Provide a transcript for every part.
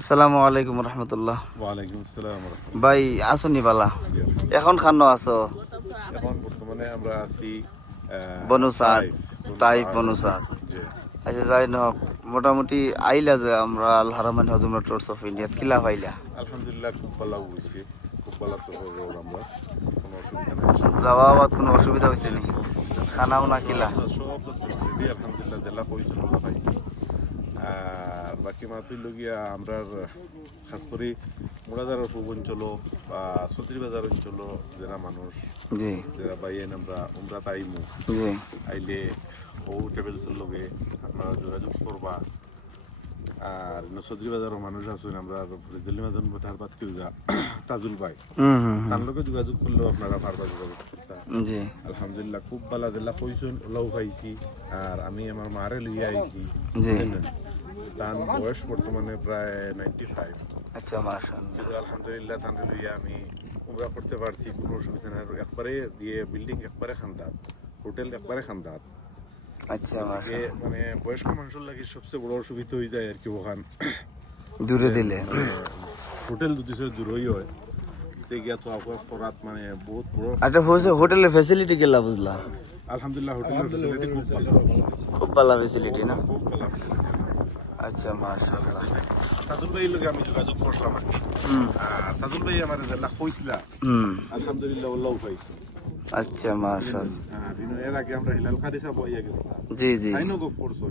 আসসালামু আলাইকুম রহমতুল্লাহ। ওয়ালাইকুম আসসালাম রাহমাতুল্লাহ। ভাই আসনি বালা এখন খানো আছো এখন বর্তমানে আমরা আছি বনুসাদ টাইপ বনুসাদ। বনুসাদ। জি, আচ্ছা যাই হোক, মোটামুটি আইলা যে আমরা আল হারামাইন হজরত টুরস অফ ইন্ডিয়াত কিলা পাইলা? আলহামদুলিল্লাহ খুব ভালো হয়েছে, খুব ভালো সফর রোড আমরা, কোনো অসুবিধা নাই। যাওয়া আওয়াত কোনো অসুবিধা হয়েছে নি? খানাও না কিলা? সব ফেসিলিটি আলহামদুলিল্লাহ জেলা পরিষদ পাইছি। আর বাকি মাতুই লগিয়া আমরা খাস করে মুরাদার পূর্ব অঞ্চল বা সদরি বাজার অঞ্চল যারা মানুষ জি যারা বাইয়েন আমরা তাইমু জি আইলে ও ট্রাভেলসের লগে আপনারা যোগাযোগ করবা। আর সদরি বাজারও মানুষ আছেন আমরা ফরিদুল্লি মাজন ভোটার প্রার্থী তাজুল ভাই, তার লগে যোগাযোগ করলেও আপনারা পারবা যোগাযোগ করতে। জি আলহামদুলিল্লাহ খুব ভালো জেলা কইছেন ওলাও পাইছি। আর আমি আমার মারে লইয়া আইছি। জি। তার বয়স বর্তমানে প্রায় 95। আচ্ছা মাশাআল্লাহ। কিন্তু আলহামদুলিল্লাহ তার লইয়া আমি উমরা করতে পারছি, কোনো অসুবিধা নাই। একবারে দিয়ে বিল্ডিং একবারে খান্দাত, হোটেল একবারে খান্দাত। আচ্ছা মাশাআল্লাহ। মানে বয়স্ক মানুষের লাগে সবচেয়ে বড় অসুবিধা হয়ে যায় আর কি ওখান দূরে দিলে হোটেল দুটি দূরই হয় গিয়া তো আফাস পরাত মানে বহুত বড়। আচ্ছা হোটেলের ফ্যাসিলিটি কেলা বুঝলা? আলহামদুলিল্লাহ হোটেলের ফ্যাসিলিটি খুব ভালো, খুব ভালো ফ্যাসিলিটি না? খুব ভালো facility। আচ্ছা মাশাআল্লাহ। তাজুল ভাইয়ের লগে আমি যোগাযোগ করলাম আর কি। আর তাজুল ভাই আমার জেলা কইছিলা, আলহামদুলিল্লাহ ওল্লাহ পাইছি। আচ্ছা মাশাআল্লাহ। আর এর আগে আমরা হিলাল খারিসা বইয়া গেছিলাম। জি জি তাইনো গফ করছো,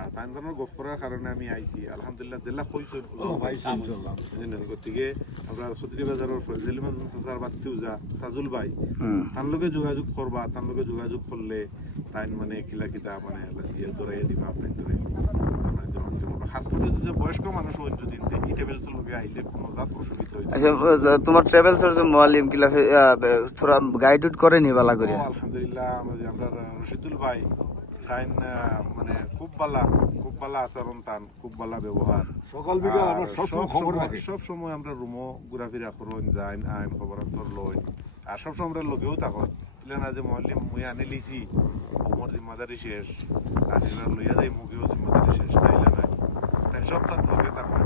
আর তাই ধরনের গফ করার কারণে আমি আইছি। আলহামদুলিল্লাহ জেলা কইছো পাইছি ইনশাআল্লাহ। গতিকে আমরা সদরি বাজারের ফজলি মাজন সাসার বাত্তিও যা তাজুল ভাই, তার লগে যোগাযোগ করবা। তার লগে যোগাযোগ করলে তাই মানে কিলা কিতা মানে ইয়ে ধরাইয়া দিবা আপনি ধরে। খাস করে যে বয়স্ক মানুষ হন যদি ই টেবিলস লগে আইলে কোনো জাত অসুবিধা হইছে। আচ্ছা তোমার ট্রাভেলসের যে মুআল্লিম কিলা থোড়া গাইড করে নি বালা করে? আলহামদুলিল্লাহ আমরা রশিদুল ভাই তাইন মানে খুব ভালো আচরণ, তান খুব ভালো ব্যবহার। সকাল বিকাল আমরা সব খবর রাখি। সব সময় আমরা রুমও ঘোরাফেরা করুন, যাই আইন খবর অন্তর লই। আর সব সময় আমরা লগেও থাকুন না যে মহল্লিম মুই আনি লিছি ওমর জিম্মাদারি শেষ, আর এবার লইয়া যাই মুখেও জিম্মাদারি শেষ তাইলে নাই। তাই সপ্তাহ লগে থাকুন,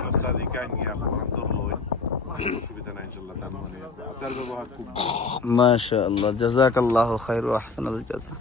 সপ্তাহ দিকে আইন গিয়া খবর অন্তর লই, অসুবিধা নাই ইনশাল্লাহ। তার মানে আচার ব্যবহার খুব মাশাআল্লাহ, জাযাকাল্লাহু খাইর ওয়া আহসানাল জাযা।